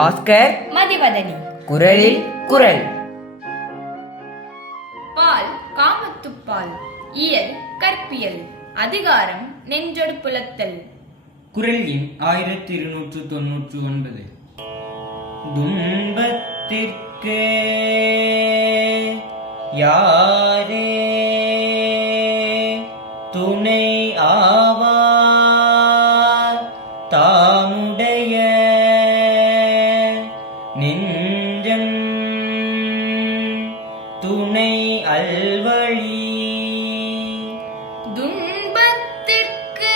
பாஸ்கர் மதிவதனி. குரலில் குரல். பால் காமத்துப்பால். இயல் கற்பியல். அதிகாரம் நெஞ்சொடு புலத்தல். குரல் எண் 1299. துன்பத்திற்கு யாரே துணை ஆவார், தாமுடைய நெஞ்சம் துணை அல்வழி. துன்பத்திற்கு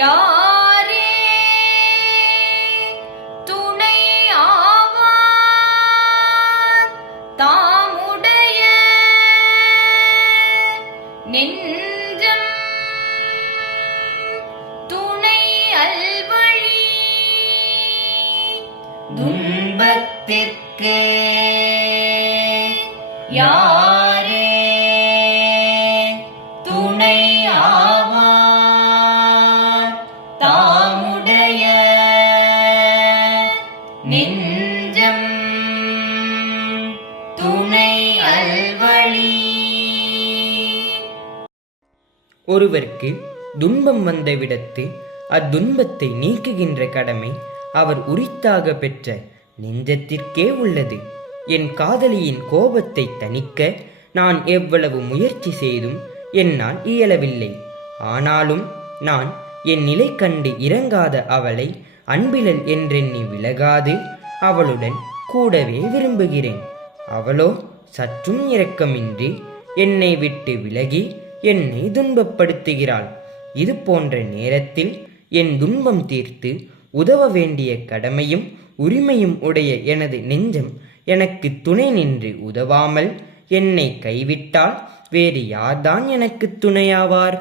யாரே துணை ஆவார், தாமுடைய நெஞ்சம் துணை அல்வழி. துன்பத்திற்கு யாரே துணை ஆவார், தாமுடைய நெஞ்சம் துணை அல்வழி. ஒருவருக்கு துன்பம் வந்த விடத்து அத்துன்பத்தை நீக்குகின்ற கடமை அவர் உரித்தாக பெற்ற நெஞ்சத்திற்கே உள்ளது. என் காதலியின் கோபத்தை தணிக்க நான் எவ்வளவு முயற்சி செய்தும் என்னால் இயலவில்லை. ஆனாலும் நான் என் நிலை கண்டு இறங்காத அவளை அன்பிலல் என்றெண்ணி விலகாது அவளுடன் கூடவே விரும்புகிறேன். அவளோ சற்றும் இரக்கமின்றி என்னை விட்டு விலகி என்னை துன்பப்படுத்துகிறாள். இது போன்ற நேரத்தில் என் துன்பம் தீர்த்து உதவ வேண்டிய கடமையும் உரிமையும் உடைய எனது நெஞ்சம் எனக்கு துணை நின்று உதவாமல் என்னை கைவிட்டால் வேறு யார்தான் எனக்கு துணையாவார்?